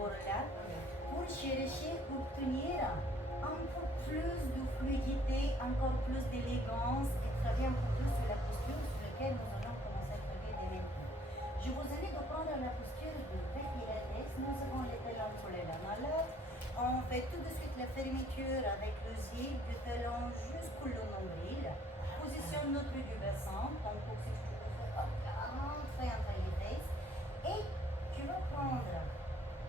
pour là pour chercher, obtenir un peu plus de fluidité, encore plus d'élégance et travailler un peu plus sur la posture sur laquelle nous allons commencer à travailler dès maintenant. Je vous invite de prendre la posture de Pilates. Nous avons les talons sur les malades. On fait tout de suite la fermeture avec le zip du talon jusqu'au nombril. Positionne notre du bassin. Donc, si tu veux faire rentrer entre les fesses. Et tu vas prendre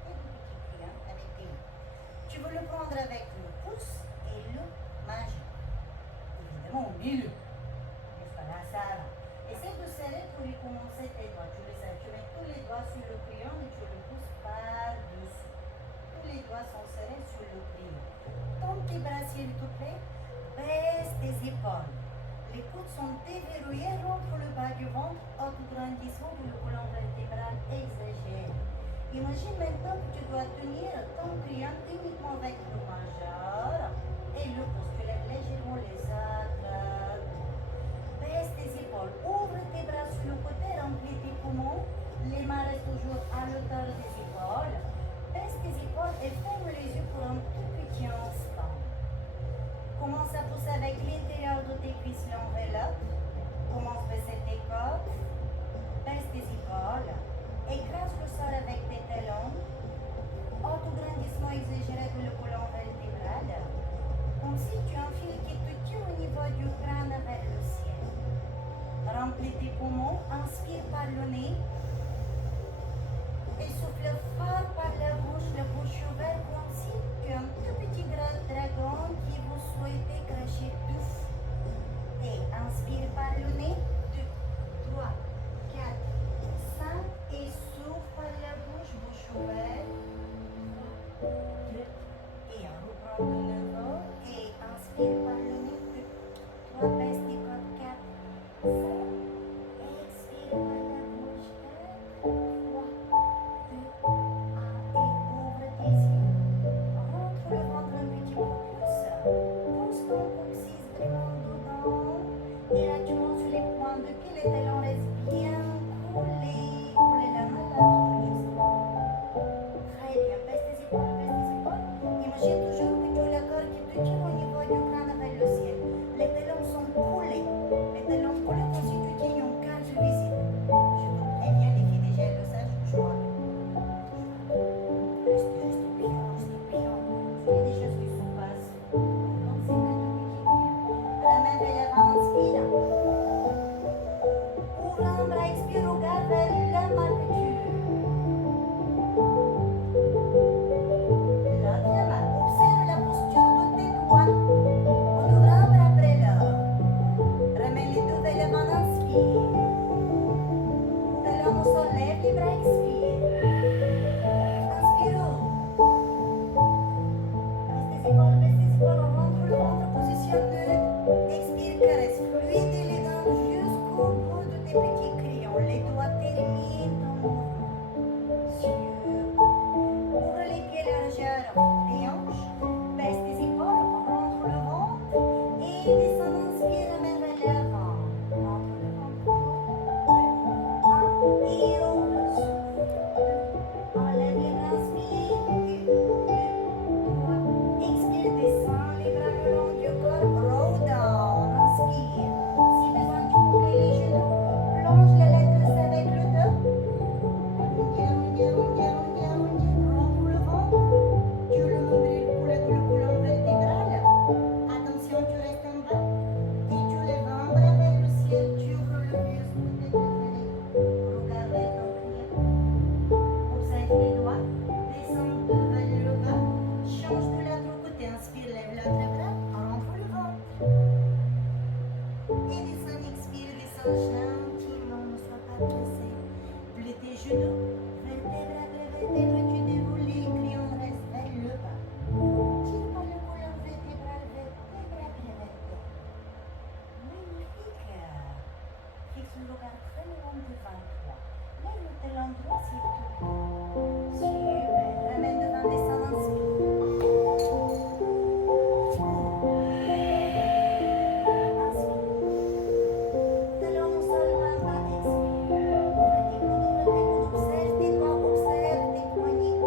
tes deux petits clients avec tes mains. Tu veux le prendre avec le pouce et le majeur. Évidemment, au milieu. N'est-ce pas là, ça va. Essaye de serrer pour y commencer tes doigts. Tu mets tous les doigts sur le crayon et tu le pousses par-dessus. Tous les doigts sont serrés sur le crayon. Tends tes bras s'il te plaît. Baisse tes épaules. Les coudes sont déverrouillés. Rentre le bas du ventre. Autograndissement de le colonne vertébrale exagéré. Imagine maintenant que tu dois tenir ton crayon uniquement avec le majeur et le pouce. Tu lèves légèrement les actes. Baisse tes épaules, ouvre tes bras sur le côté, remplis tes poumons. Les mains restent toujours à l'auteur des épaules. Baisse tes épaules et ferme les yeux pour un tout petit instant. Commence à pousser avec l'intérieur de tes cuisses l'enveloppe. Commence à baisser tes côtes. Baisse tes épaules. Écrase le sol avec tes talons. Autograndissement exagéré de le colonne vertébrale. Comme si tu as un fil qui te tient au niveau du crâne vers le ciel. Remplis tes poumons, inspire par le nez et souffle fort par la bouche ouverte comme si tu as un tout petit dragon qui vous souhaite cracher douce. Et inspire par le nez, 2, 3, 4, 5 et souffle par la bouche ouverte. 2, et on reprend de nouveau et inspire par le nez, 2, 3, baisse tes côtes, 4, 5. Expire par la bouche, 4, 3, 2, 1 et ouvre tes yeux. Rentre le ventre un petit peu plus. Pousse ton coccyx vraiment dedans. Et là tu montes sur les points de pied, les talons restent bien collés. Coller la main là, très bien. Baisse tes épaules, baisse tes épaules. Imagine toujours que tu as le corps qui te tient au niveau du crâne vers le ciel. Les talons sont collés. Les talons collés comme si tu tiens une cage visible. Je te préviens, les filles déjà le savent, je crois. Restez bien, restez bien. Il y a des choses qui se passent. Donc c'est un tout petit bien. Ramène vers l'avant, inspire. Ouvre un bras, expire, regarde vers la marquture. L'autre main, observe la posture de tes doigts. On ouvre un bras après l'autre. Ramène les deux vers l'avant, inspire. Talon au sol, lève les bras, expire. Inspire. Baisse tes épaules, rentre le ventre, positionne neutre. Expire, caresse, fluide, élégante jusqu'au bout de tes petits crayons. Les doigts terminent ton mouvement. Sûr. Ouvre les pieds largeur des hanches. Baisse tes épaules, rentre le ventre. Et descend, inspire, ramène vers l'avant. Rentre le ventre. 2, 1 et ouvre le souffle. 2, enlève les bras, inspire. 1, 2, 3. Expire, descends les bras le long du corps. Roll down. Inspire. Si besoin, tu peux plier les genoux. Plonge la lettre C avec le dos. Rentre le ventre. Tu le nombril coule le colonne vertébrale. Attention, tu restes en bas. Et tu lèves un bras vers le ciel. Tu ouvres le buste de tes préférés. Regarde vers ton client. Observe les doigts. Descends vers le bas. Change de l'autre côté. Inspire, lève l'autre bras. Rentre le ventre. Et descends, expire, descends gentiment. Ne sois pas pressé. Plie tes genoux. Vertèbre après vertèbre. Tu déroules les crayons. Reste vers le bas. Tire par le colonne vertébrale. Vertèbre après vertèbre. Magnifique. Fixe le regard très loin devant toi. Lève le talon droit s'il te plaît. Super. Ramène devant, descend, inspire. Inspire. Talon au sol, main bas, expire. Ouvre tes coudes, observe tes doigts, observe tes poignets.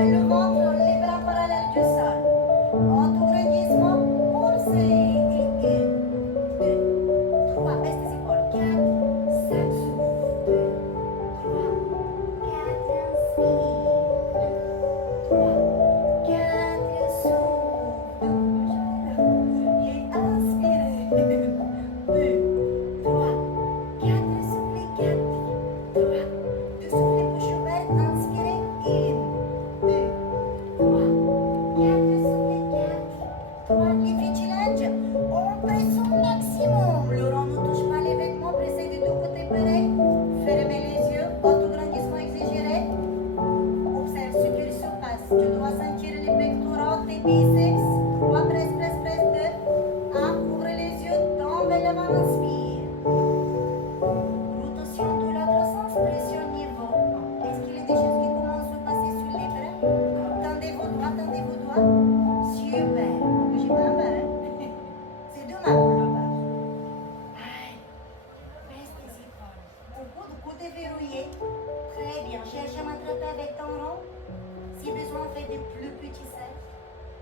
ouvre le ventre, les bras parallèles du sol. Autograndissement, poussez. Et 1, 2, 3, baisse tes épaules. 4, 5, souffle. 2, 3, 4, inspire. 2, 3, 4, souffle. Et inspirez. 2, 3, 4, soufflez. 4, 3, 2, soufflez, bouche ouverte. Inspirez. 1, 2, 3, 4, soufflez. 4, 3, lift challenge. On presse au maximum. Le rond ne touche pas les vêtements. Pressez des deux côtés pareil. Fermez les yeux. Autograndissement exagéré. Observe ce qu'il se passe. Tu dois sentir les pectoraux, tes biceps. 3, presse, presse, presse. 2, 1, ouvre les yeux. Tombe l'avant, inspire. Rotation de l'autre sens, pression niveau 1. Est-ce qu'il y a des choses qui commencent à se passer sur les bras? Tendez vos doigts, tendez vos doigts. Super. Ne bougez pas la main. C'est deux mains pour le bas. Aïe. Baisse tes épaules. Coude déverrouillé. Très bien. Cherche à m'attraper avec ton rond. Si besoin, fais des plus petits cercles.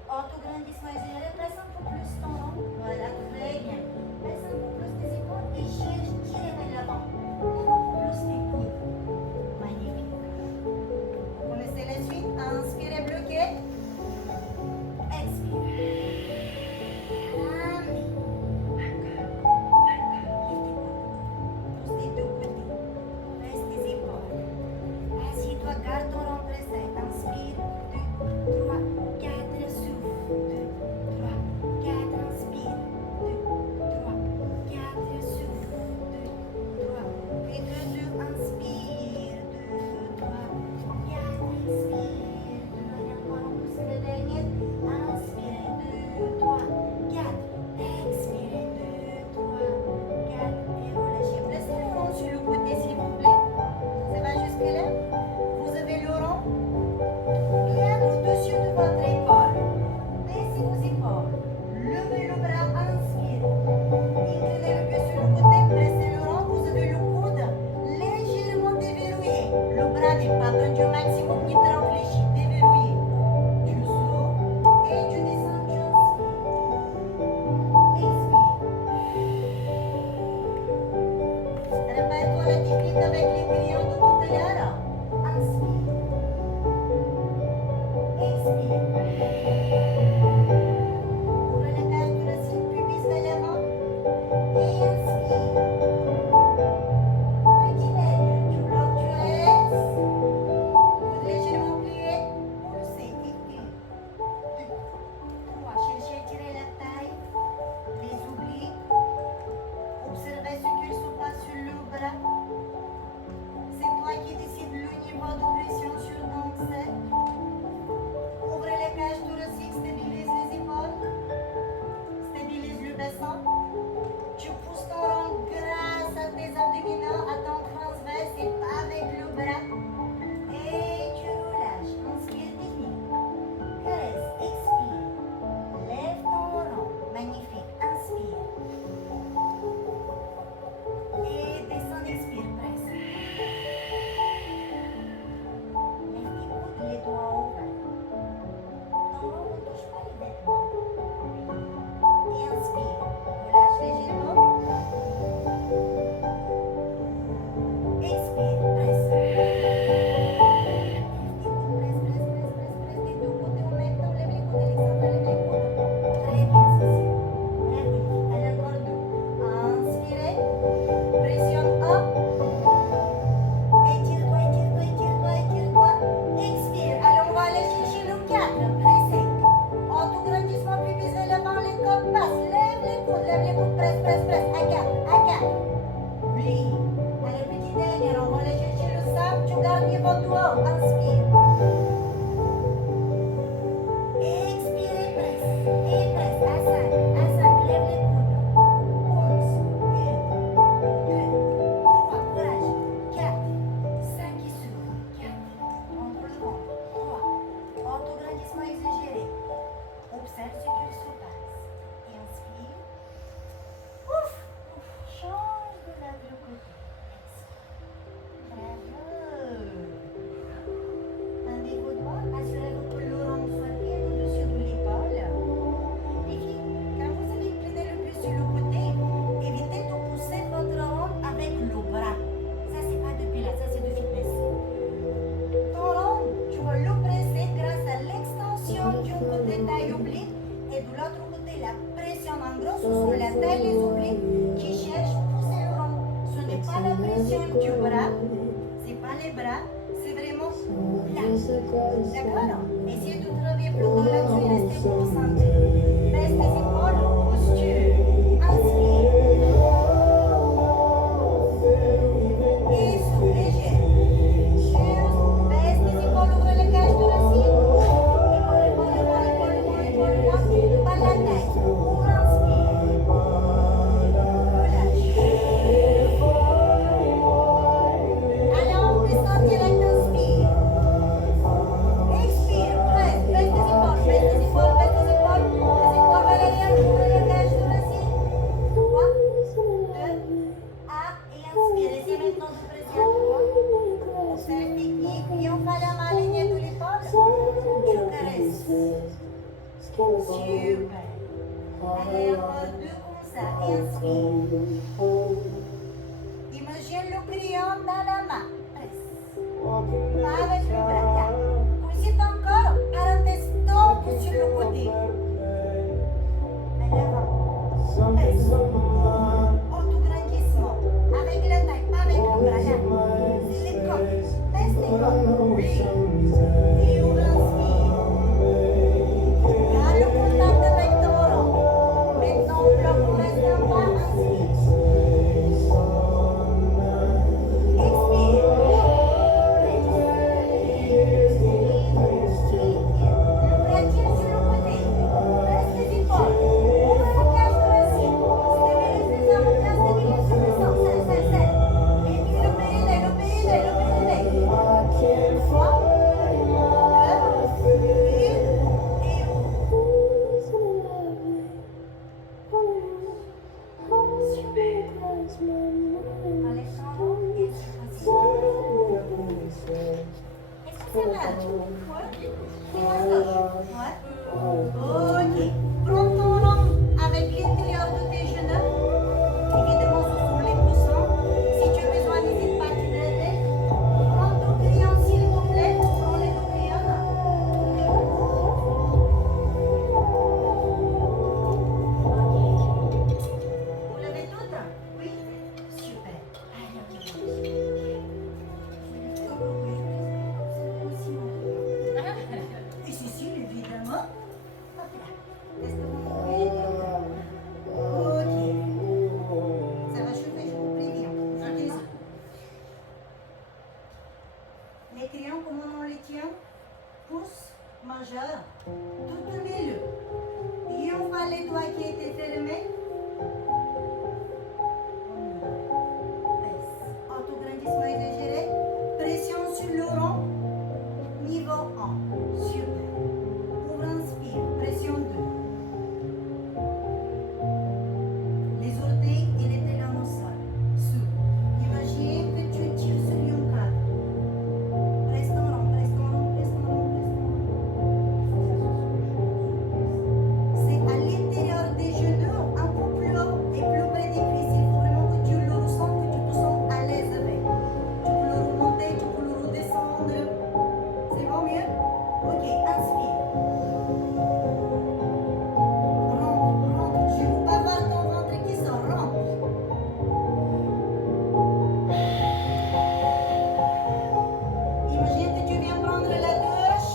Autograndissement exagéré. Presse un peu plus ton rond. Voilà, très bien. Baisse un peu plus tes épaules et cherche, tire vers l'avant. Un peu plus tes coudes. Magnifique. Vous connaissez la suite? Inspirez, bloquez. Expire. Ramenez. Pousse des deux côtés. Baisse tes épaules. Assis-toi, garde ton rond pressé. Inspire. 2, 3, 4, souffle. 2, 3, 4, inspire. 2, 3, 4, souffle. 2, 3, puis 2, 2, inspire. 2, 3, 4, inspire. 2, et encore on pousse le dernier. Inspirez. 2, 3, 4. Expirez. 2, 3, 4. Et relâchez. Placez le rond sur le côté, s'il vous plaît. Ça va jusque-là? Vous avez le rond bien au-dessus de votre épaule. Baissez vos épaules. Levez le bras, inspire. Inclinez le pied sur le côté, pressez le rond. Vous avez le coude légèrement déverrouillé. Le bras n'est pas tendu au maximum ni trop fléchi. Déverrouillé. Tu souffles et tu descends, tu inspires. Expire. Répète-toi la technique avec les clients de tout à l'heure. Inspire. Expire. Ouvre la cage thoracique, pubis vers l'avant. Et inspire. Petit nerf, tu bloques, tu restes. Coude légèrement plié. Poussez. Et 1, 2, 3. Cherchez à tirer la taille. Les oublis. Observez ce qu'il se passe sur le bras. C'est toi qui décides le niveau de pression sur ton cercle. Ouvrez la cage thoracique, stabilise les épaules, stabilise le bassin. Tu pousses ton rond grâce à tes abdominaux, à ton transverse et pas avec le bras. Et tu relâches. Inspire, technique. Caresse, expire. Lève ton rond. Magnifique. Inspire. Et descends, expire, presse. Lève tes coudes, les doigts ouverts. Ton rond ne touche pas les vêtements. Et inspire. Relâche légèrement. Expire, presse. Lève tes coudes, presse, presse, presse, presse, presse. Des deux côtés en même temps. Lève les coudes, Alexandre, lève les coudes. Très bien, Cécile. Magnifique. Allez, encore deux. Inspirez. Pressionne up. Étire-toi, étire-toi, étire-toi, étire-toi. Expire. Allez, on va aller chercher le 4. Pressez. Autograndissement, pubis vers l'avant, les côtes passent. Lève les coudes, presse, presse, presse. À 4, à 4. Oui. Allez, petit dernier, on va aller chercher le 5. Tu gardes bien votre doigt. Inspire. Expirez, presse. Et presse. À 5, à 5. Lève les coudes. Pulse. 1, 2, 3. Courage. 4, 5 qui s'ouvre. 4. Entre le ventre. 3. Autograndissement exagéré. Observe ce qu'il se passe. Et inspire. Ouf. Change de l'autre côté. Expire. Bravo. pression du bras. C'est pas les bras, c'est vraiment là. D'accord? Essayez de travailler plutôt là-dessus et restez concentré. Baisse les épaules, posture. Inspire. Et souffle léger. Juste baisse les épaules, ouvre le cage thoracique. Épaule, pas la tête. Ouvre, inspire. Relâche. Alors, descend direct, inspire. Expire, presse, baisse les épaules, baisse les épaules, baisse les épaules. Les épaules vers l'arrière, ouvre le cage thoracique. 3, 2, 1, et inspire. Essayez maintenant de presser à 3. Observe technique, et on va la main alignée de l'épaule. Je caresse. Super. Allez, encore 2 comme ça, et inspire. Imagine le crayon dans la main. Presse. Pas avec le bras. Là. Poussez encore. Arrêtez, stop sur le côté. À l'avant. Presse. Autograndissement. Avec la taille, pas avec le bras. Là. C'est les côtes. Baisse les côtes. Oui. Et on inspire. Garde le contact avec ton rond. Maintenant, on bloque pour rester en bas. Inspire. Expire. Le bras tient sur le côté. Baisse les épaules. Ouvre le cage thoracique. Stabilise les armes. Stabilise le sang. Serre. Et puis le périnée. 3, 2, 1, et super. Alexandre, est-ce que c'est mal? Ouais. Ok. Prends ton rond avec l'intérieur de tes genoux. Évidemment, ce sont les poussants. Si tu as besoin, n'hésite pas à t'hydrater. Prends ton crayon s'il te plaît. Prends les deux crayons. Vous l'avez toutes? Oui? Super. Allez, on y va. Et Cécile, évidemment. Hop là. Est-ce que vous m'envoyez? Ok. Ça va chauffer, je vous préviens. Attendez-y. Les crayons, comment on les tient? Pouce majeur, tout au milieu. Et on va les doigts qui étaient fermés. Baisse. Autograndissement exagéré. Pression sur le rond. Niveau 1. Super. Ouvre, inspire. Pression 2. Les orteils et les talons au sol. Sous. Imagine que tu tires sur un cadre. Reste en rond. C'est à l'intérieur des genoux, un peu plus haut et plus près des cuisses. Il faut vraiment que tu le ressens, que tu te sens à l'aise avec. Tu peux le remonter, tu peux le redescendre. C'est bon mieux? Ok, inspire. Rentre. Je ne veux pas voir ton ventre qui sort. Rentre. Imagine que tu viens prendre la douche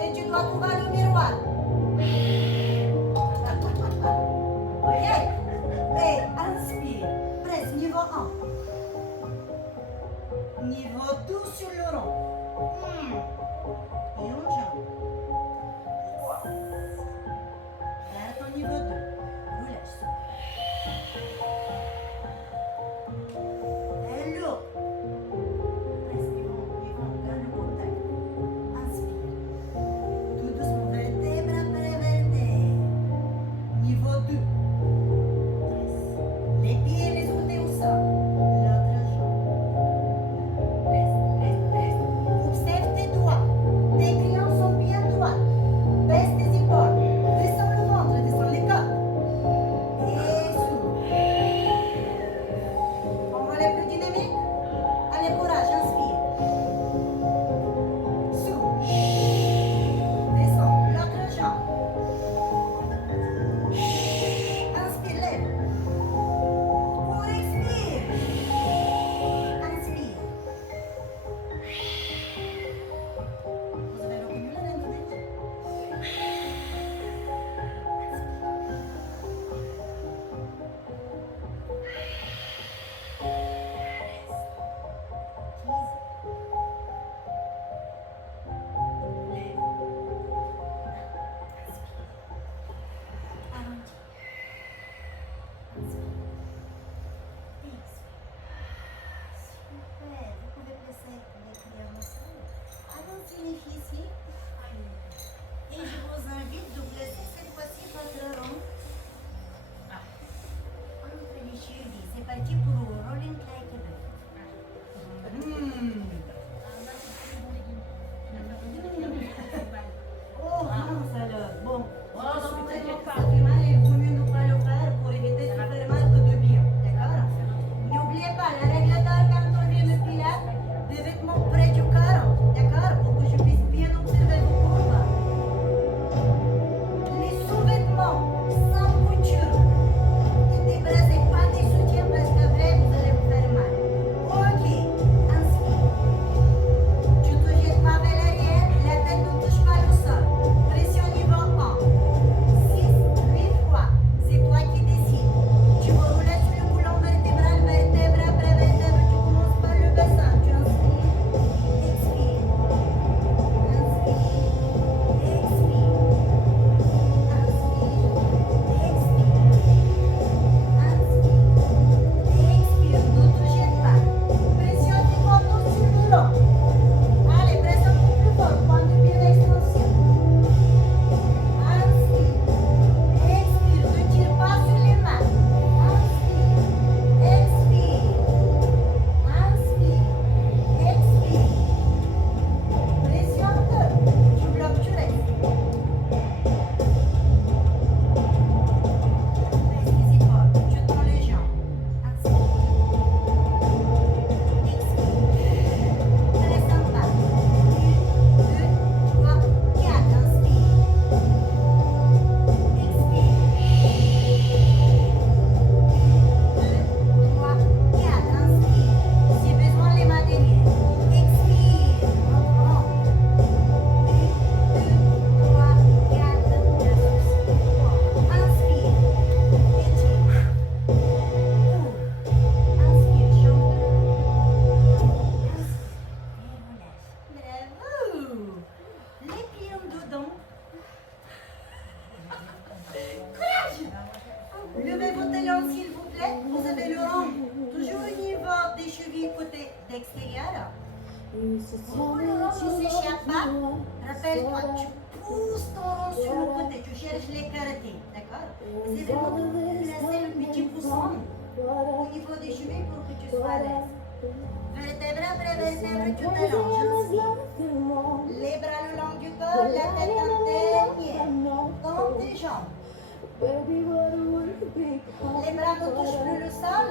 et tu dois trouver le miroir. Ok? Et inspire. Presse, niveau 1. Niveau 2 sur le rond. Et on jump. Garde ton niveau 2. Relâche. Et l'autre. Presse, niveau 1. Garde le contact. Inspire. Tout doucement. Vertèbre après vertèbre. Niveau 2. Presse. Les pieds et les orteils au sol. L'autre jambe. Reste. Observe tes doigts. Tes crayons sont bien droits. Baisse tes épaules. Descends le ventre, descends les côtes. Et souffle. On va aller plus dynamique. Allez, courage, inspire. Souffle. Descends, l'autre jambe. Inspire, lève. Pour expire. vis côté d'extérieur. Pour le rond, tu ne s'échappes pas. Rappelle-toi, tu pousses ton rond sur le côté, tu cherches l'écarté, d'accord? C'est vraiment de placer le petit pousson au niveau des chevilles pour que tu sois à l'aise. Vertèbre après vertèbre, tu t'allonges, inspire. Les bras le long du corps, la tête interne, comme tes jambes. Les bras ne touchent plus le sol.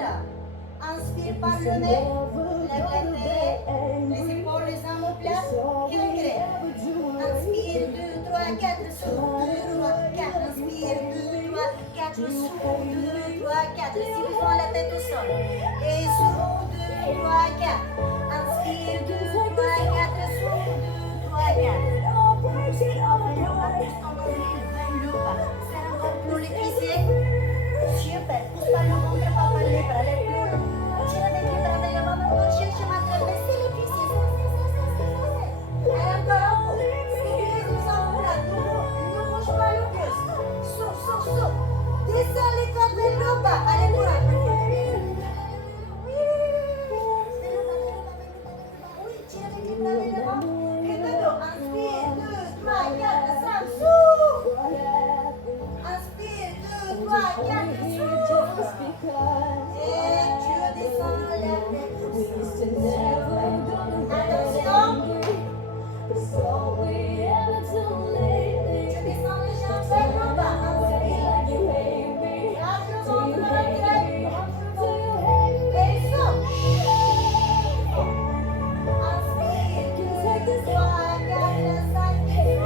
Inspire par le nez, lève la tête, les épaules, les omoplates, gré. Inspire, 2, 3, 4, souffle, 2, 3, 4, inspire, 2, 3, 4, souffle, 2, 3, 4, si besoin la tête au sol. Et souffle, 2, 3, 4, inspire, 2, 3, 4, souffle, 2, 3, 4. Serre encore plus les fessiers. Super, pousse par le ventre, pas par les bras, les plus longs. Tire avec les bras vers l'avant, encore cherche ma tête, baissez les fessiers, ça. Et encore un peu. Stabilise les omoplates, ne bouge pas le buste. Souffle. Descends les côtes vers le bas, allez pour un peu. Oui, tire avec les bras vers l'avant. Et de dos, inspire, 2, 3, 4, 5, souffle. Inspire, 2, 3, 4, souffle. Et tu descends la tête au sol. Attention. Tu descends les jambes vers le bas. Inspire. Garde le ventre rentré. Et souffle. Inspire, 2, 3, 4, 5, et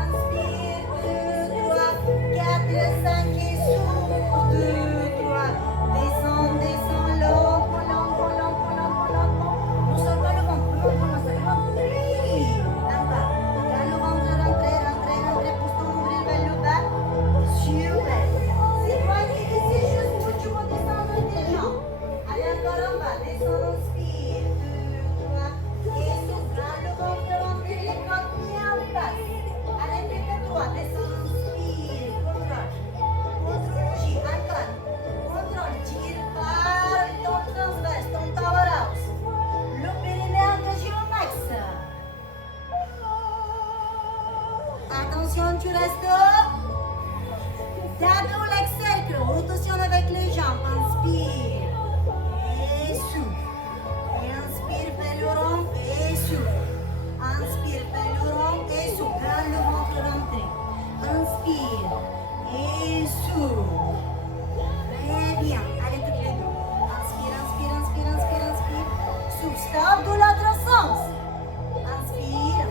inspire, 2, 3, 4, 5 et souffle, 2, 3, descends, lentement, ne sors pas le ventre, oui, là-bas, quand le ventre rentre, pousse ton nombril vers le bas, super, c'est toi qui décides juste où tu vas descendre tes jambes, allez encore en bas, descends, inspire, 2, 3, et souffle, le ventre rentre, les côtes bien en place. Allez, tête droite, descends, inspire, contrôle logis, encore, contrôle, tire par ton transverse, ton powerhouse, le périnée engagé au max. Attention, tu restes, déroule cercle, rotation avec les jambes, inspire, et souffle, et inspire, fais le rond, et souffle. Inspire, fais le rond et souffle. Garde le ventre rentré. Inspire et souffle. Très bien. Allez, toutes les deux. Inspire. Souffle. Stop de l'autre sens. Inspire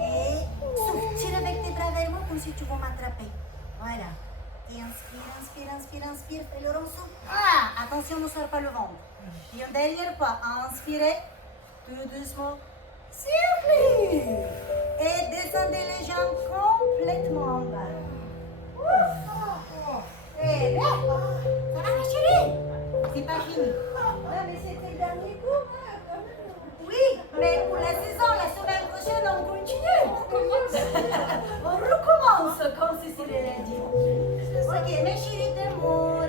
et souffle. Tire avec tes bras vers moi comme si tu veux m'attraper. Voilà. Et inspire. Fais le rond, souffle. Ah, attention, ne sors pas le ventre. Et un derrière pas. Inspirez. Tout doucement. Soufflez. Et descendez les jambes complètement en bas. Et là, ça va ma chérie? C'est pas fini. Ouais, mais c'était le dernier coup. Oui, mais pour la saison, la semaine prochaine, on continue. On recommence, comme Cécile l'a dit. Ok, mes chéris d'amour.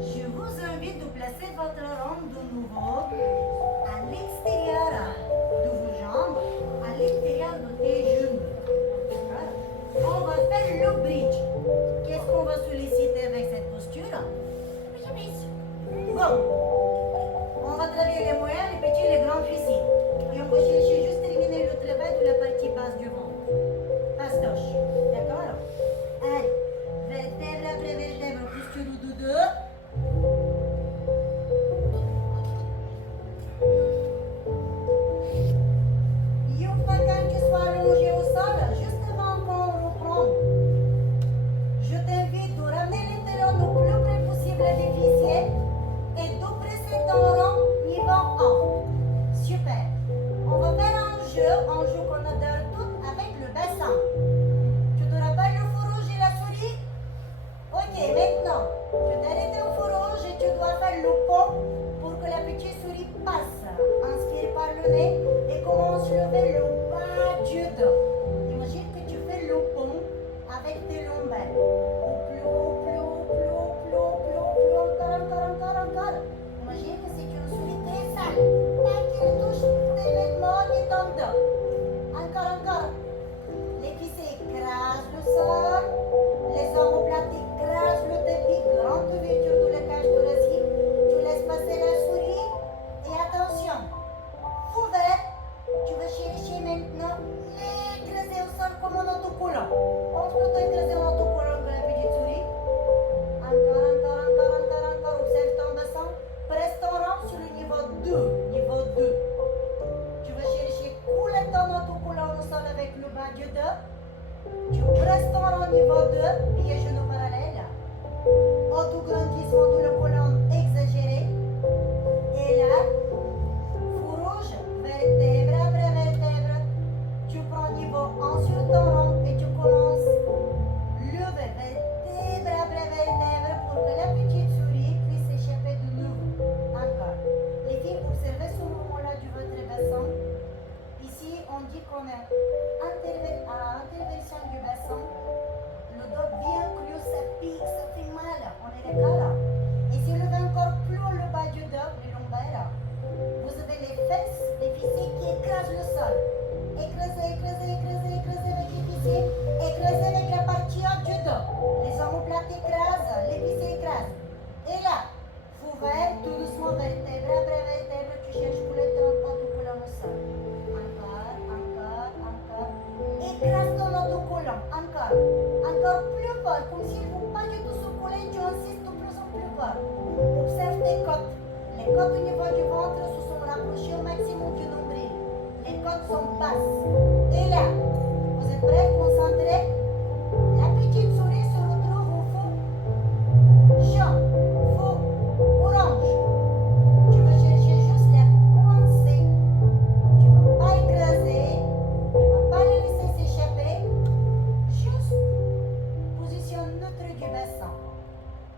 Je vous invite de placer votre rond de nouveau à l'extérieur de vos jambes, à l'extérieur de tes genoux. On va faire le bridge. Qu'est-ce qu'on va solliciter avec cette posture? Bon, on va travailler les moyens, les petits, les grands fessiers. Et on va chercher juste terminer le travail de la partie basse du ventre. Pastoche. D'accord? Allez, vertèbre après vertèbre, posture de deux. Quand tu sois allongé au sol, juste avant qu'on reprend, je t'invite de ramener les talons le plus près possible des fessiers et de presser ton rond niveau 1. Super. On va faire un jeu qu'on adore tout avec le bassin. Tu te rappelles le feu rouge et la souris? Ok, maintenant, tu t'arrêtes au feu rouge et tu dois faire le pont pour que la petite souris passe. Inspire par le nez et commence à lever le bas du dos. Imagine que tu fais le pont avec tes lombaires. Au plus haut, encore vertèbre, après vertèbre, tu cherches pour le temps en autocollant au sol. Encore, encore, encore. Écrase ton autocollant. Encore. Encore plus fort, comme s'il ne faut pas du tout se coller, tu insistes de plus en plus fort. Observe tes côtes. Les côtes au niveau du ventre se sont rapprochées au maximum du nombril. Les côtes sont basses. Et là, vous êtes prêts? Concentrés? La petite souris se retrouve au faux jaune, faux orange. Tu vas chercher juste la coincer. Tu ne vas pas écraser. Tu ne vas pas la laisser s'échapper. Juste position neutre du bassin.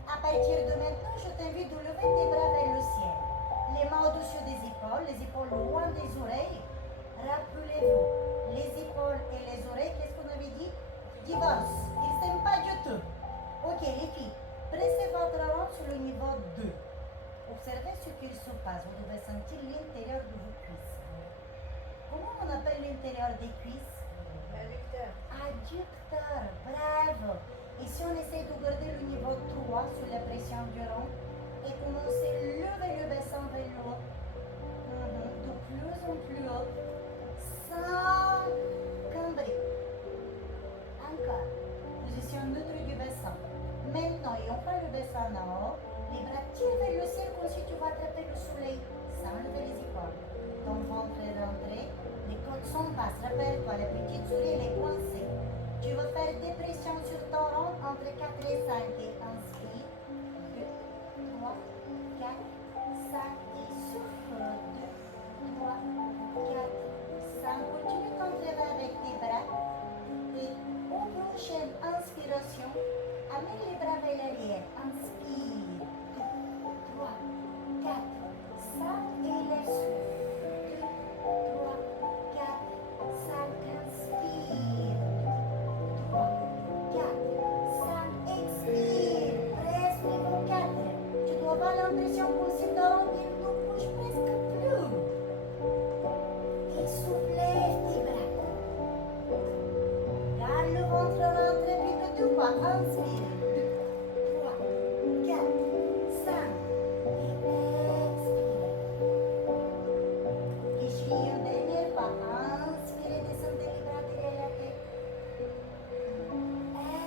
À partir de maintenant, je t'invite de lever tes bras vers le ciel. Les mains au-dessus des épaules, les épaules loin des oreilles. Rappelez-vous, les épaules et les oreilles, qu'est-ce qu'on avait dit? Divorce. Ils ne s'aiment pas du tout. Ok, les filles, pressez votre langue sur le niveau 2. Observez ce qu'il se passe. Vous devez sentir l'intérieur de vos cuisses. Comment on appelle l'intérieur des cuisses? Adducteur. Adducteur. Bravo. Et si on essaie de garder le niveau 3 sous la pression du rond et commencer à lever le bassin vers le haut, de plus en plus haut, sans cambrer. Encore. Position neutre du bassin. Maintenant, ayant pas le bassin en haut, les bras tirent vers le ciel comme si tu vas attraper le soleil sans lever les épaules. Ton ventre est rentré, les côtes sont basses. Rappelle-toi, la petite souris elle est coincée. Tu vas faire des pressions sur ton rond entre 4 et 5 et inspire. 2, 3, 4, 5 et souffle. 2, 3, 4, 5. Continue ton travail avec tes bras. Et aux prochaines inspirations, amène les bras vers l'arrière. Inspire. 2, 3, 4, 5 et laisse souffle. 2, 3, 4, 5, inspire. 3, 4, 5, expire. Reste niveau 4. Tu dois avoir l'impression que si ton rond il ne bouge presque plus. Et soulève tes bras. Garde le ventre rentré puis que tu vas. Inspire. 2, 3, 4, 5. Et expire. Et je fais une dernière fois. Inspirez, descendez les bras derrière la tête.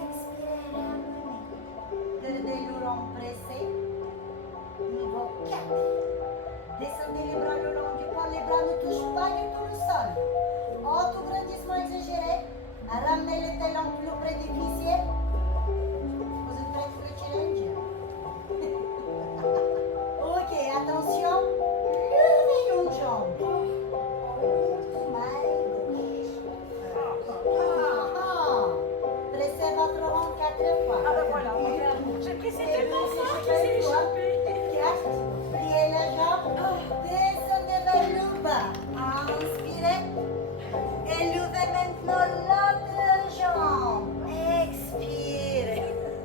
Expirez, ramenez. Gardez le rond pressé. Niveau 4. Descendez les bras le long du corps. Les bras ne touchent pas du tout le sol. Autograndissement exagéré. Ramenez les talons plus près des fessiers. Vous êtes prêts pour le challenge? Ok, attention. Levez une jambe. Pressez votre rond 4 fois. Ah ben voilà, regarde. J'ai pris ces deux enfants qui s'est échappé. 4. Pliez la jambe. Descendez vers le bas. Inspirez. Et levez maintenant l'autre jambe. Expirez. 4.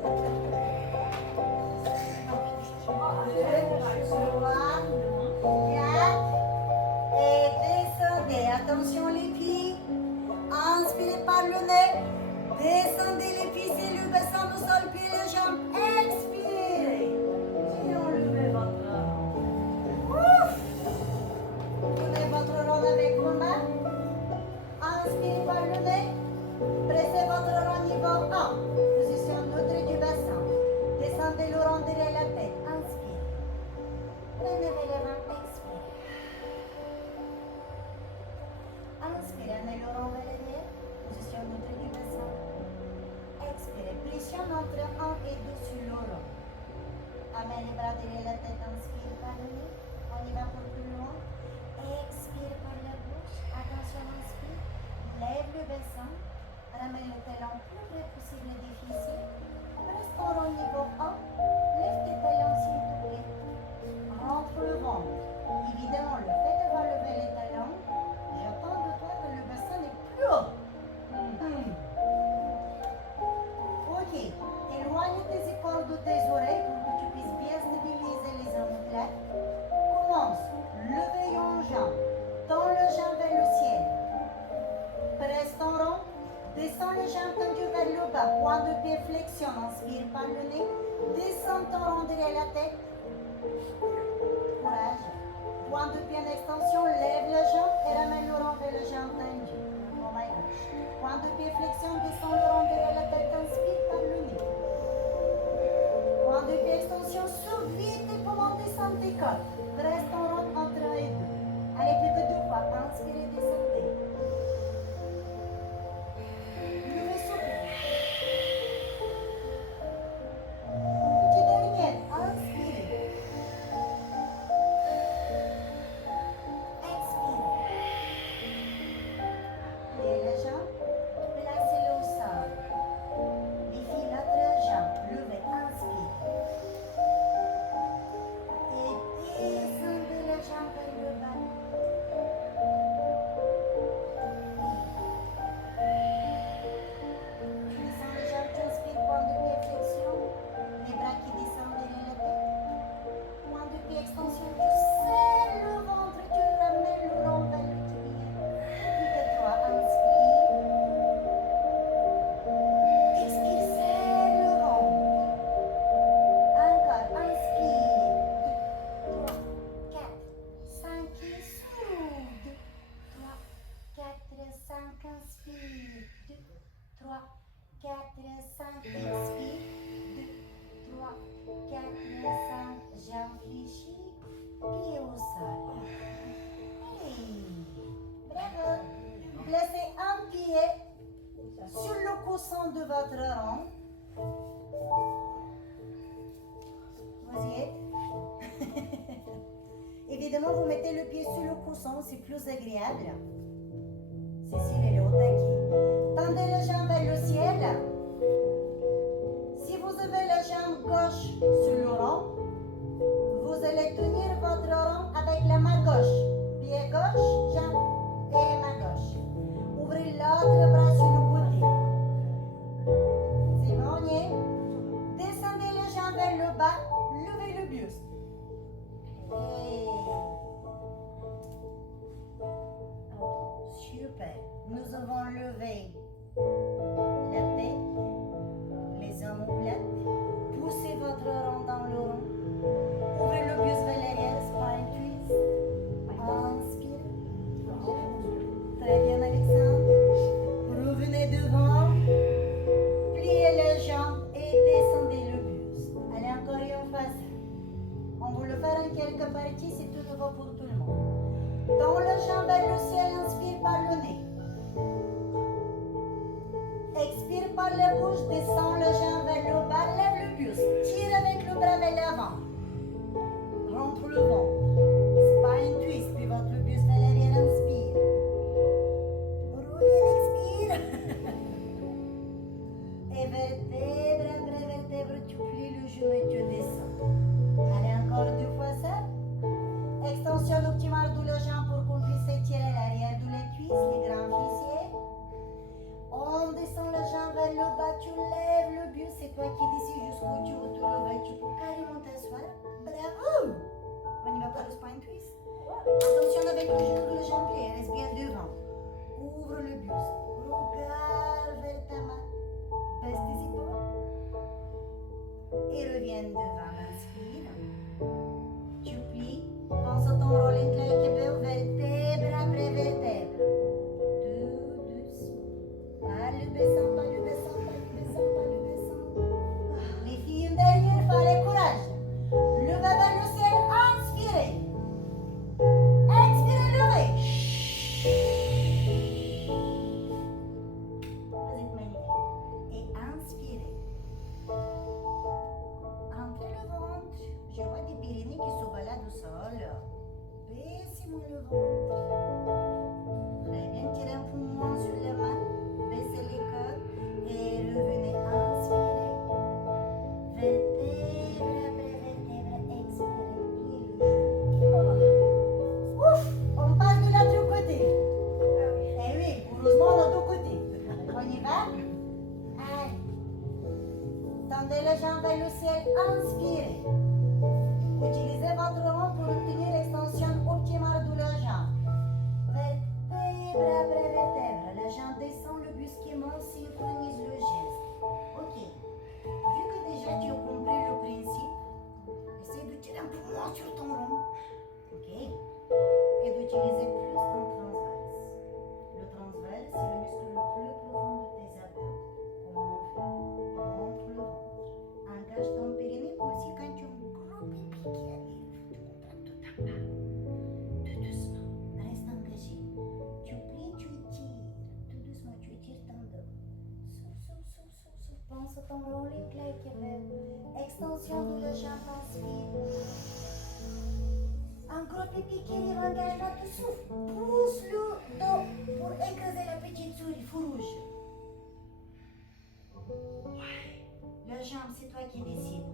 Et descendez. Attention les filles. Inspirez par le nez. Descendez les fessiers, le bassin au sol, puis les jambes. Expirez. Et enlevez votre rond. Ouf. Prenez votre rond avec vos mains. Inspirez par le nez. Pressez votre rond niveau 1. Position neutre du bassin. Descendez le rond derrière la tête. Inspire. Relevez les mains. Expire. Inspirez, amenez le rond vers l'arrière. Position neutre du bassin. Expirez. Pression entre 1 et 2 sur le rond. Amène les bras derrière la tête. Inspire par le nez. On y va pour plus loin. Expire par la bouche. Attention, inspire. Lève le bassin. Ramène le talon plus près possible des fessiers. Reste ton rond niveau 1. Lève tes talons s'il te plaît. Rentre le ventre. Évidemment, le fait de lever les talons, j'attends de toi que le bassin n'est plus haut. Ok. Éloigne tes épaules de tes oreilles pour que tu puisses bien stabiliser les omoplates. Commence. Levez une jambe. Tends le jambe vers le ciel. Presse ton rond. Descends les jambes tendues vers le bas. Point de pied flexion. Inspire par le nez. Descends ton rond derrière la tête. Courage. Point de pied en extension, lève la jambe et ramène le rond vers la jambe tendue. Oh my gosh. Point de pied flexion, descend le rond vers la tête, inspire par le nez. Point de pied extension, souffle vite et poumons descendre tes côtes. Reste en rond entre 1 et 2. Allez, plus que 2 fois. Inspirez, descendez. Levez souple. Petit dernier, inspirez. Expirez. Et la jambe, placez-le au sol. Les filles, l'autre jambe, levez, inspirez. Et descendez la jambe vers le bas. Tu descends les jambes, tu inspires, point de pied, flexion. Les bras qui descendent derrière la tête. Point de pied, extension, tu serres le ventre, tu ramènes le rond vers le tibia. Plus que 3, inspire. Expire, serre le ventre. Encore, inspire. 2, 3, 4, 5 et souffle. 2, 3, 4, 5, inspire. 2, 3, 4, 5, expire. 2, 3, 4, 5, jambes fléchies, pieds au sol. Hey, bravo. Placez un pied sur le coussin de votre rond. Vous y êtes? Évidemment, vous mettez le pied sur le coussin, c'est plus agréable. Cécile, elle est au taquet. Tendez la jambe vers le ciel. Si vous avez la jambe gauche sur le rond, vous allez tenir votre rond avec la main gauche. Pied gauche, jambe et main gauche. Ouvrez l'autre bras sur le côté. C'est bon, y est? Descendez les jambes vers le bas, levez le buste. Et... Super. Nous avons levé la tête, les omoplates. Poussez votre rond dans le rond. Ouvrez le buste vers l'arrière, spine twist. Inspire. Très bien, Alexandre. Revenez devant. Pliez les jambes et descendez le buste. Allez, encore une fois ça. On va le faire en quelques parties, c'est tout nouveau pour tout le monde. Tends la jambe vers le ciel, inspire par le nez. Expire par la bouche, descends la jambe vers le bas, lève le buste. Tire avec le bras vers l'avant. Rentre le ventre. Spine twist, pivote le buste vers l'arrière, inspire. Reviens, expire. Et vertèbre après vertèbre, tu plies le genou et tu descends. Allez, encore 2 fois ça. Extension optimale de la jambe pour qu'on puisse étirer l'arrière de les cuisses, les grands fessiers. On descend la jambe vers le bas, tu lèves le buste, c'est toi qui décides jusqu'où tu veux te lever, tu peux carrément t'asseoir. Bravo! On y va pour le spine twist. Attention avec le genou de la jambe pliée, reste bien devant. Ouvre le buste, regarde vers ta main, baisse tes épaules. Et reviens devant, inspire. Tu plies. Pense à ton rolling claquebeur, vertèbre après vertèbre. Tout doucement. Pas le baissant, pas le baissant, pas le baissant, pas le baissant. Les filles, une dernière fois, allez, courage. Levez vers le ciel, inspirez. Expirez, levez. Vous êtes magnifique. Et inspirez. Entrez le ventre. Je vois des Pyrénées qui se baladent au sol. Baissez-moi le ventre. Très bien, tirez un peu moins sur la main. Baissez les côtes et revenez, inspirez. Vertèbre après vertèbre, expirez. Pliez le genou. Ouf, on passe de l'autre côté. Eh oui, heureusement de l'autre côté. On y va? Allez. Tendez les jambes vers le ciel, inspirez. Utilisez votre rond pour obtenir l'extension optimale de la jambe. Vertèbre après vertèbre. La jambe descend, le buste qui monte, synchronise le geste. Ok. Vu que déjà tu as compris le principe, essaie de tirer un peu moins sur ton rond. Ok. et d'utiliser plus ton transverse. Le transverse, c'est le muscle le plus profond de tes abdos. Comment on fait? Montre le ventre. Engage ton périnée aussi quand tu as un gros pipi qui arrive. Tu contractes ta barre. Tout doucement. Reste engagé. Tu plies, tu étires. Tout doucement, tu étires ton dos. Souffle. Pense à ton rolling leg qui est extension de la jambe, inspire. Un gros pipi qui arrive, engage-toi, tu souffles. Pousse le dos pour écraser la petite souris, fou rouge. Ouais. La jambe, c'est toi qui décides.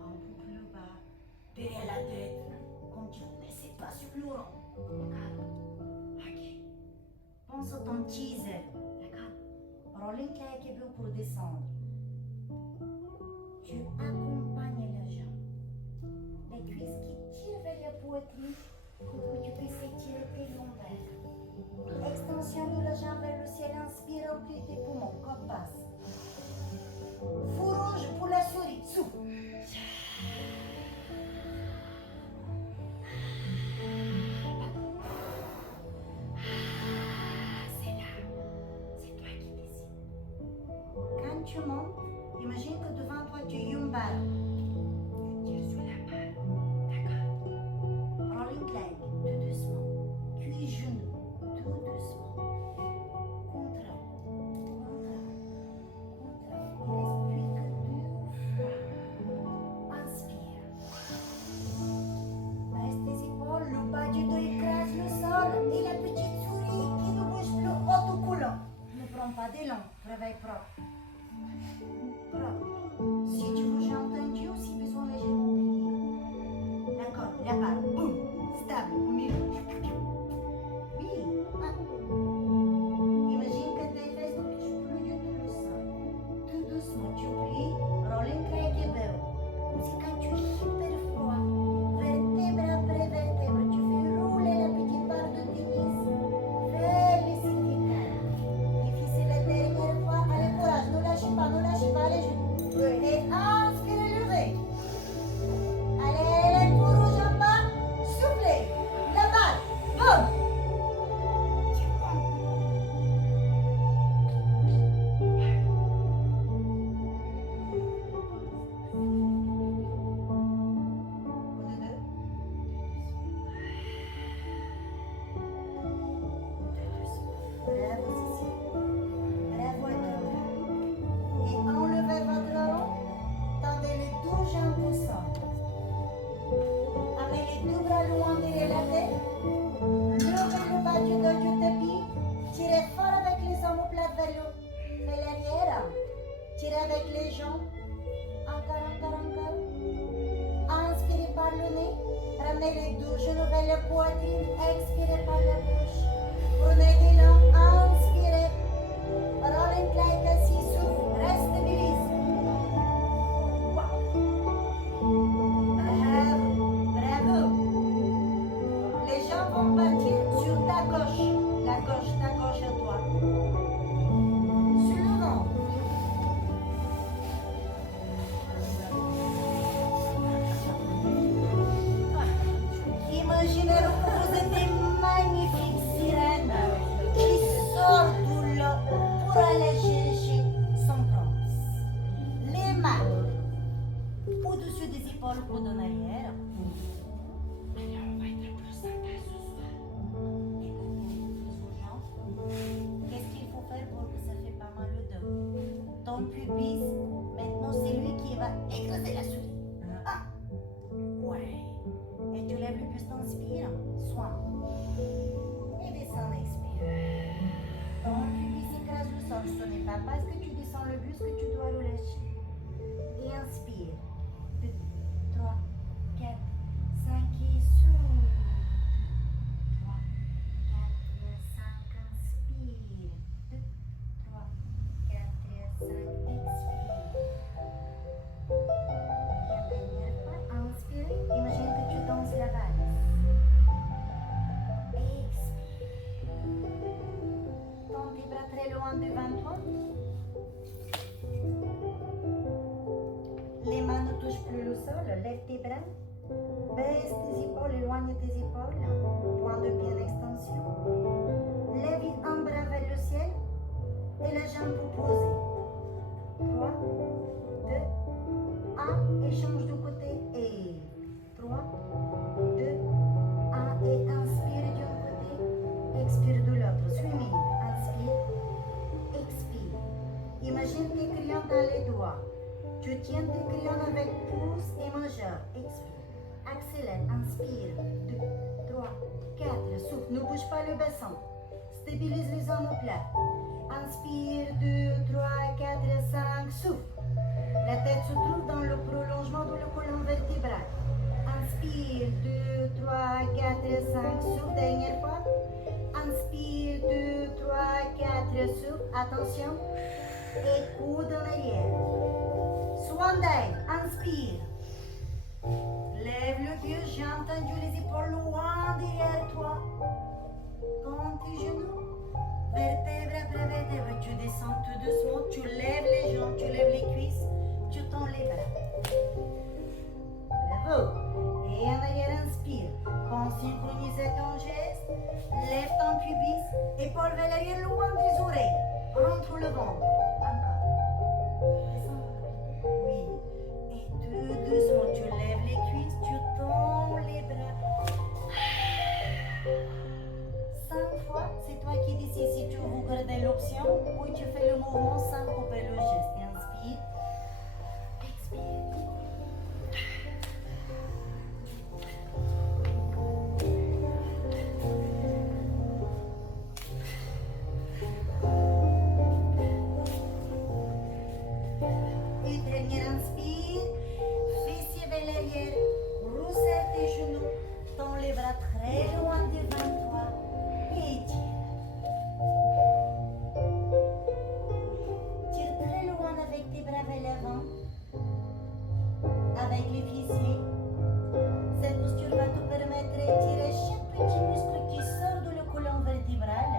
Un peu plus bas, derrière la tête. Continue, mais c'est pas sur le rond. D'accord? Ok. Pense à ton teaser. D'accord? Rolling leg est bon pour descendre. Tu accompagnes la jambe. Les cuisses qui tirent vers la poitrine pour que tu puisses étirer tes lombaires. Extension de la jambe vers le ciel, inspire, remplis tes poumons, corps passe. Fou rouge pour la souris, souffle. C'est là, c'est toi qui décides. Quand tu montes, imagine que devant toi tu as une balle. Tu tires sur la balle, d'accord? Rolling leg, tout doucement. Cuit genou, tout doucement. Contrat. Il reste plus que 2 fois. Inspire. Baisse tes épaules, le bas du dos écrase le sol et la petite souris qui ne bouge plus autocollant. Ne prends pas d'élan, réveil propre. Si tu veux, j'ai entendu ou si besoin légèrement plié. D'accord, la balle, boum, stable, au milieu. Oui. Imagine que tes fesses ne touchent plus du tout le sol. Tout doucement, tu plies, rolling leg et belle. Comme si quand tu es hyper froid, vertèbre après vertèbre, tu fais rouler la petite barre de tennis vers les cervicales. Difficile la dernière fois, allez courage, ne lâchez pas, allez genoux. Et inspirez, levez. Allez, les poux rouges en bas, soufflez. La balle, boum. Bravo, Cécile. Bravo à tous. Et enlevez votre rond. Tendez les 12 jambes au sol. Amenez les 2 bras loin derrière la tête. Levez le bas du dos du tapis. Tirez fort avec les omoplates vers l'arrière. Tirez avec les jambes. Encore. Inspirez par le nez. Ramenez les 2 genoux vers la poitrine. Expirez par la bouche. Prenez des l'élan. Inspirez. Rolling leg assis, souffle. Restabilise. Bravo. Les jambes vont partir sur ta gauche. Ta gauche à toi. Sur le ventre. Imaginez-vous que vous êtes des magnifiques sirènes qui sortent de l'eau pour aller chercher son prince. Les mains au-dessus des épaules, coude en arrière. Alors, on va être plus sympa ce soir. Écoutez vos jambes. Qu'est-ce qu'il faut faire pour que ça fait pas mal le dos? Ton pubis, maintenant c'est lui qui va écraser la souris. Ah! Ouais. Et tu lèves le buste, inspire, soin. Et descends, expire. Ton pubis écrase le sol. Ce n'est pas parce que tu descends le buste que tu dois le lâcher. Et inspire. 2, 3, 4, 5 et souffle. 3, 4, 5, inspire. 2, 3, 4, 5, expire. La dernière fois, inspire. Imagine que tu danses la valse. Expire. Tends tes bras très loin devant toi. Les mains Inspire. 2, 3, 4. Souffle. Ne bouge pas le bassin. Stabilise les omoplates. Inspire. 2, 3, 4, 5. Souffle. La tête se trouve dans le prolongement de la colonne vertébrale. Inspire. 2, 3, 4, 5. Souffle. Dernière fois. Inspire. 2, 3, 4. Souffle. Attention. Et coude en arrière. Swan dive. Inspire. Lève le pied, j'ai entendu les épaules loin derrière toi. Tends tes genoux, vertèbre après vertèbre. Tu descends tout doucement, tu lèves les jambes, tu lèves les cuisses, tu tends les bras. Bravo. Et en arrière, inspire. Pense synchroniser ton geste. Lève ton pubis, épaule vers l'arrière, loin des oreilles. Rentre le ventre. Encore. Descends. Oui. Et tout doucement, tu lèves les cuisses, tu tends les bras. 5 fois, c'est toi qui décides si tu veux garder l'option ou tu fais le mouvement sans couper le geste. Inspire, expire. Et dernier inspire, fessiers vers l'arrière, resserre tes genoux, tends les bras très loin devant toi et tire. Tire très loin avec tes bras vers l'avant, avec les fessiers. Cette posture va te permettre d'étirer chaque petit muscle qui sort de la colonne vertébrale.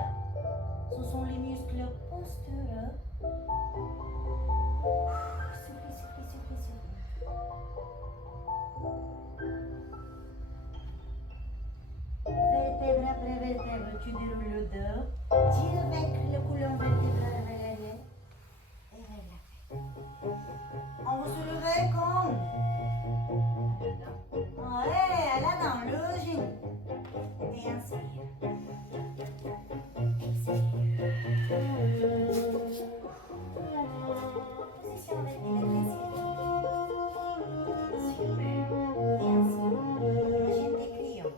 Ce sont les muscles postureux. Souffle, souffle, souffle, souffle. Vertèbre après vertèbre, tu déroules le dos. Tire avec le colonne vertébrale vers l'arrière et vers l'avant. On va se lever comme. Ouais, là dans le genou. Et inspire. Expire. Position avec les fessiers. Inspire. Et inspire. Imagine tes clients.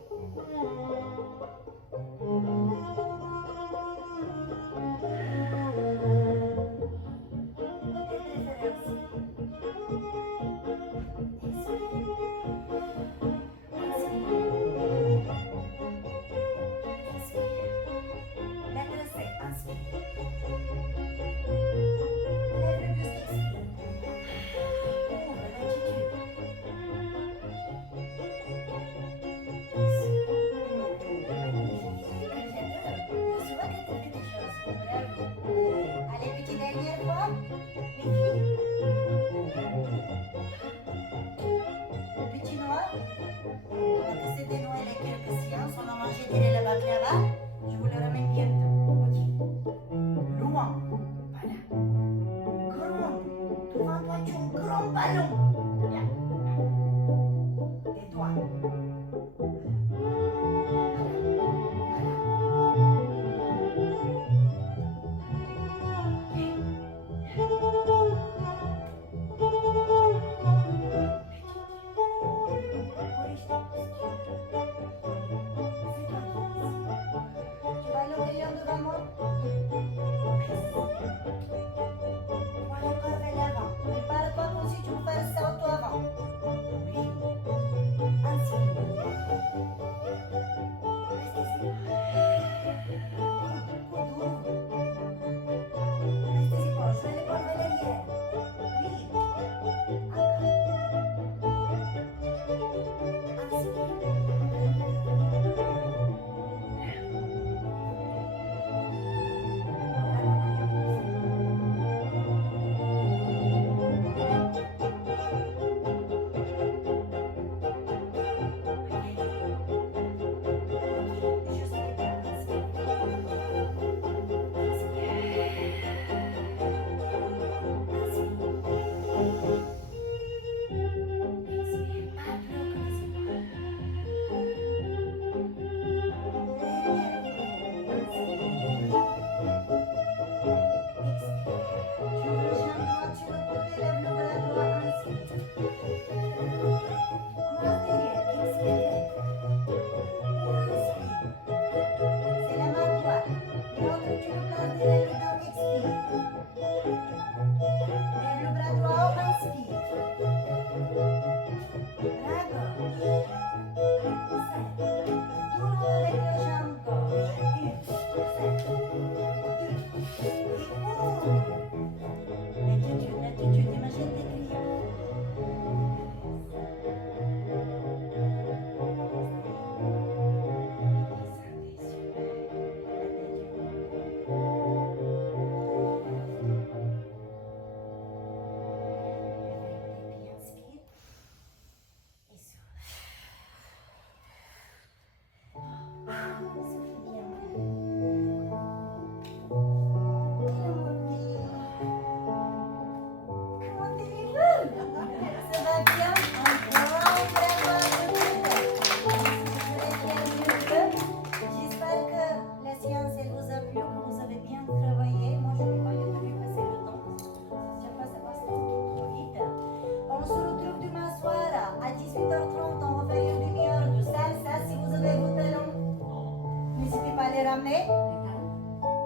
t'amener?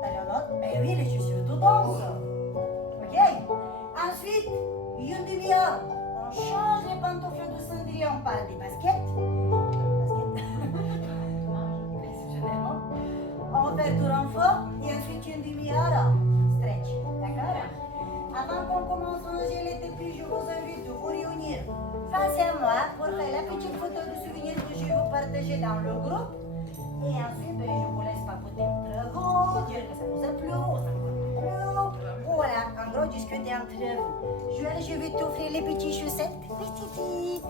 Talonnotte? Ben oui, les chaussures de danse. Ok? Ensuite, une demi-heure. On change les pantoufles de cendrier, on parle des baskets. Exceptionnellement. On va faire du renfort et ensuite une demi-heure. Stretch. D'accord? Avant qu'on commence à ranger les tapis, je vous invite de vous réunir face à moi pour faire la petite photo de souvenir que je vais vous partager dans le groupe. Et ensuite, ben, je vous laisse papoter entre vous, dire que ça vous a plu, ça vous a plu. Voilà, en gros, discuter entre vous. Je vais t'offrir les petites chaussettes. Les petites.